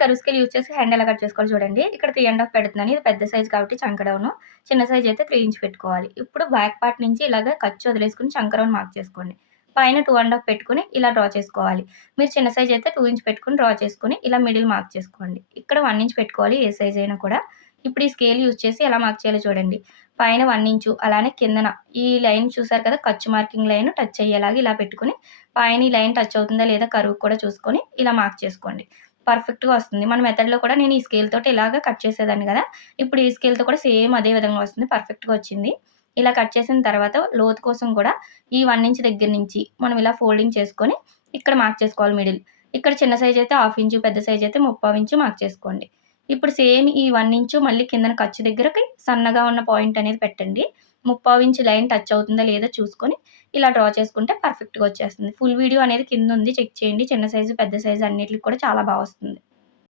కరువు scale use చేసి hand ఎలా కట్ చేసుకోవాలో చూడండి. ఇక్కడ 3 పెడుతున్నాను. ఇది పెద్ద సైజ్ కాబట్టి చంక డౌను. చిన్న సైజ్ అయితే 3 ఇంచ్ పెట్టుకోవాలి. ఇప్పుడు బ్యాక్ పార్ట్ నుంచి ఇలాగ ఖర్చు వదిలేసుకొని చంక రౌండ్ మార్క్ చేసుకోండి. పైన 2 పెట్టుకొని ఇలా డ్రా చేసుకోవాలి. మీరు చిన్న సైజ్ అయితే 2 ఇంచ్ పెట్టుకొని డ్రా చేసుకొని ఇలా మిడిల్ మార్క్ చేసుకోండి. ఇక్కడ 1 ఇంచ్ పెట్టుకోవాలి ఏ సైజ్ అయినా కూడా. ఇప్పుడు ఈ స్కేల్ యూజ్ చేసి ఎలా మార్క్ చేయాలో చూడండి. పైన 1 ఇంచు అలానే కిందన ఈ లైన్ చూసారు కదా! ఖర్చు మార్కింగ్ లైన్ టచ్ అయ్యేలాగా ఇలా పెట్టుకొని పైన ఈ లైన్ టచ్ అవుతుందా లేదా కరువు కూడా చూసుకొని ఇలా మార్క్ చేసుకోండి. పర్ఫెక్ట్‌గా వస్తుంది. మన మెథడ్‌లో కూడా నేను ఈ స్కేల్ తోటి ఇలాగ కట్ చేసేదాన్ని గదా! ఇప్పుడు ఈ స్కేల్‌తో కూడా సేమ్ అదే విధంగా వస్తుంది. పర్ఫెక్ట్‌గా వచ్చింది. ఇలా కట్ చేసిన తర్వాత లోతు కోసం కూడా ఈ 1 ఇంచ్ దగ్గర నుంచి మనం ఇలా ఫోల్డింగ్ చేసుకొని ఇక్కడ మార్క్ చేసుకోవాలి మిడిల్. ఇక్కడ చిన్న సైజ్ అయితే 1/2 ఇంచు, పెద్ద సైజ్ అయితే 3/4 ఇంచు మార్క్ చేసుకోండి. ఇప్పుడు సేమ్ ఈ 1 ఇంచు మళ్ళీ కిందన ఖర్చు దగ్గరకి సన్నగా ఉన్న పాయింట్ అనేది పెట్టండి. 3/4 ఇంచ్ లైన్ టచ్ అవుతుందా లేదా చూసుకొని ఇలా డ్రా చేసుకుంటే పర్ఫెక్ట్‌గా వచ్చేస్తుంది. ఫుల్ వీడియో అనేది కిందుంది చెక్ చేయండి. చిన్న సైజు, పెద్ద సైజు అన్నిట్లికి కూడా చాలా బా వస్తుంది.